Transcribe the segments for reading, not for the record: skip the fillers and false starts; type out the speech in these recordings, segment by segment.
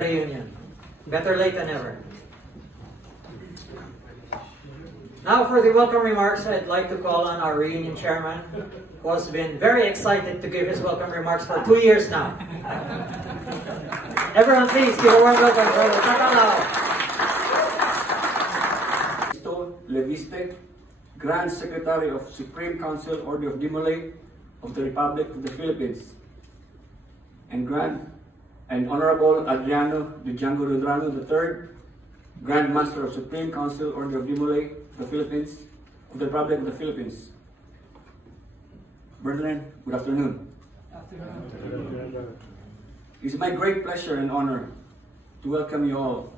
Reunion. Better late than never. Now for the welcome remarks, I'd like to call on our reunion chairman, who has been very excited to give his welcome remarks for 2 years now. Everyone please give a warm welcome for the Tatalao. Leviste, Grand Secretary of Supreme Council Order of DeMolay of the Republic of the Philippines, and Honorable Adriano de Django Rodrano III, Grand Master of Supreme Council Order of DeMolay of the Philippines, of the Republic of the Philippines. Brethren, good afternoon. It is my great pleasure and honor to welcome you all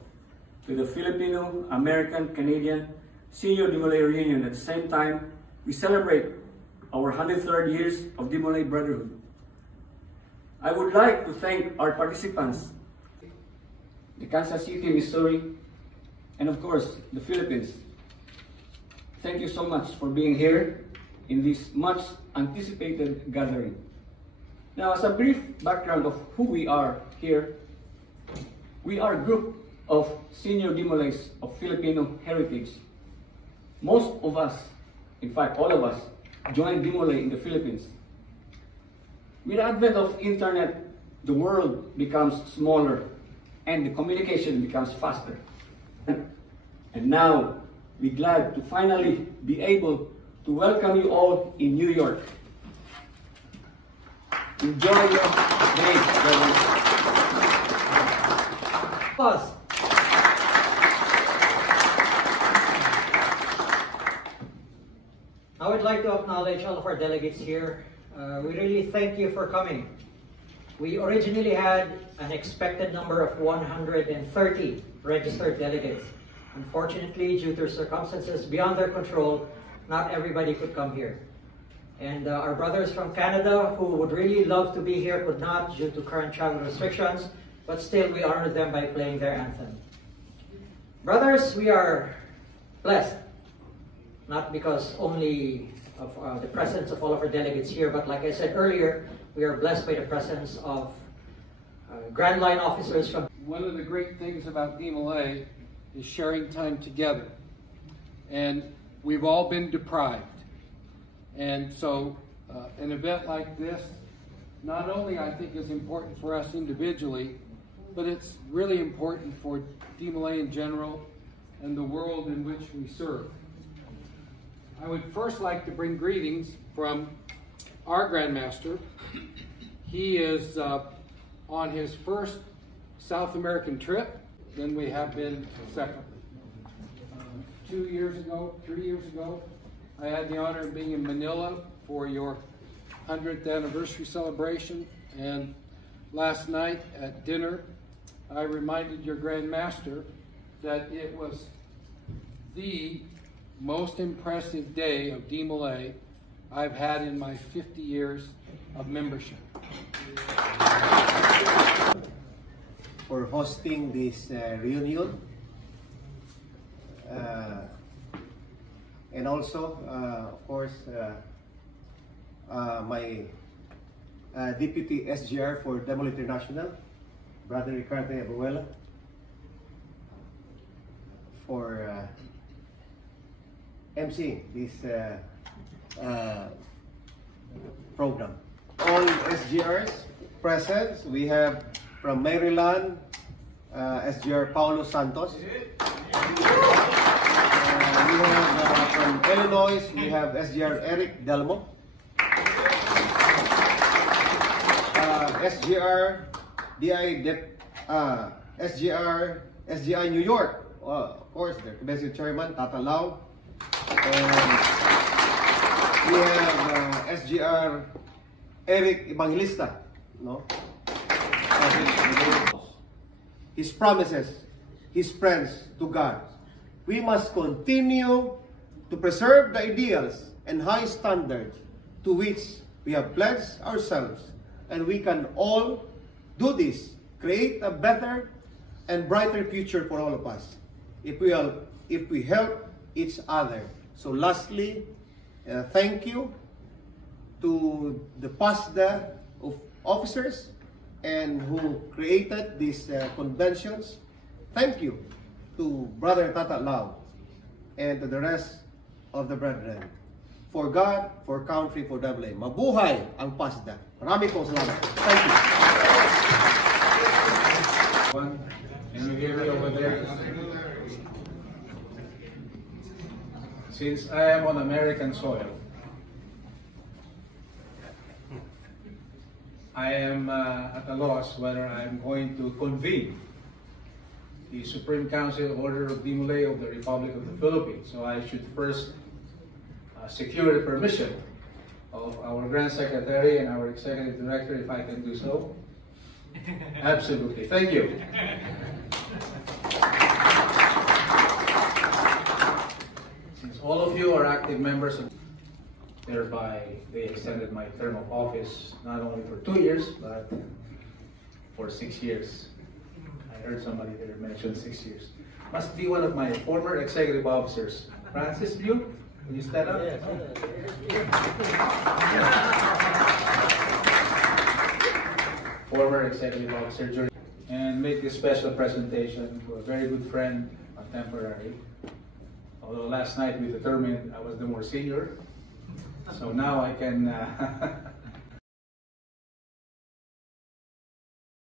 to the Filipino, American, Canadian Senior DeMolay Reunion. At the same time, we celebrate our 103rd years of DeMolay Brotherhood. I would like to thank our participants, the Kansas City, Missouri, and of course, the Philippines. Thank you so much for being here in this much anticipated gathering. Now, as a brief background of who we are here, we are a group of senior DeMolays of Filipino heritage. Most of us, in fact all of us, joined DeMolay in the Philippines. With the advent of internet, the world becomes smaller and the communication becomes faster. And now, we're glad to finally be able to welcome you all in New York. Enjoy your day, brothers. Pause. I would like to acknowledge all of our delegates here. We really thank you for coming. We originally had an expected number of 130 registered delegates. Unfortunately, due to circumstances beyond their control, not everybody could come here. And our brothers from Canada who would really love to be here could not due to current travel restrictions, but still we honor them by playing their anthem. Brothers, we are blessed, not because only of the presence of all of our delegates here, but like I said earlier, we are blessed by the presence of Grand Line officers from... One of the great things about DeMolay is sharing time together. And we've all been deprived. And so an event like this, not only I think is important for us individually, but it's really important for DeMolay in general and the world in which we serve. I would first like to bring greetings from our Grandmaster. He is on his first South American trip than we have been separately. 2 years ago, 3 years ago, I had the honor of being in Manila for your 100th anniversary celebration, and last night at dinner, I reminded your Grandmaster that it was the most impressive day of DeMolay I've had in my 50 years of membership. For hosting this reunion, and also, of course, my Deputy SGR for DeMolay International, Brother Ricardo Abuela, for MC this program. All SGRs present. We have from Maryland, SGR Paulo Santos. We have from Illinois, we have SGR Eric Delmo. SGR SGI New York. Of course, the Executive Chairman Tatalao. And we have SGR Eric Evangelista, no? His promises, his friends to God. We must continue to preserve the ideals and high standards to which we have pledged ourselves, and we can all do this, create a better and brighter future for all of us if we help each other. So lastly, thank you to the PASDA of officers, and who created these conventions. Thank you to Brother Tata Lau and to the rest of the brethren. For God, for country, for DeMolay. Mabuhay ang PASDA. Marami pong salamat. Thank you. Can you hear me over there? Since I am on American soil, I am at a loss whether I am going to convene the Supreme Council Order of DeMolay of the Republic of the Philippines. So I should first secure the permission of our Grand Secretary and our Executive Director, if I can do so. Absolutely. Thank you. Since all of you are active members, thereby they extended my term of office not only for 2 years, but for 6 years. I heard somebody there mention 6 years. Must be one of my former executive officers. Francis, you? Will you stand up? Yes. Former executive officer during, and make this special presentation to a very good friend, contemporary. Although last night we determined I was the more senior, so now I can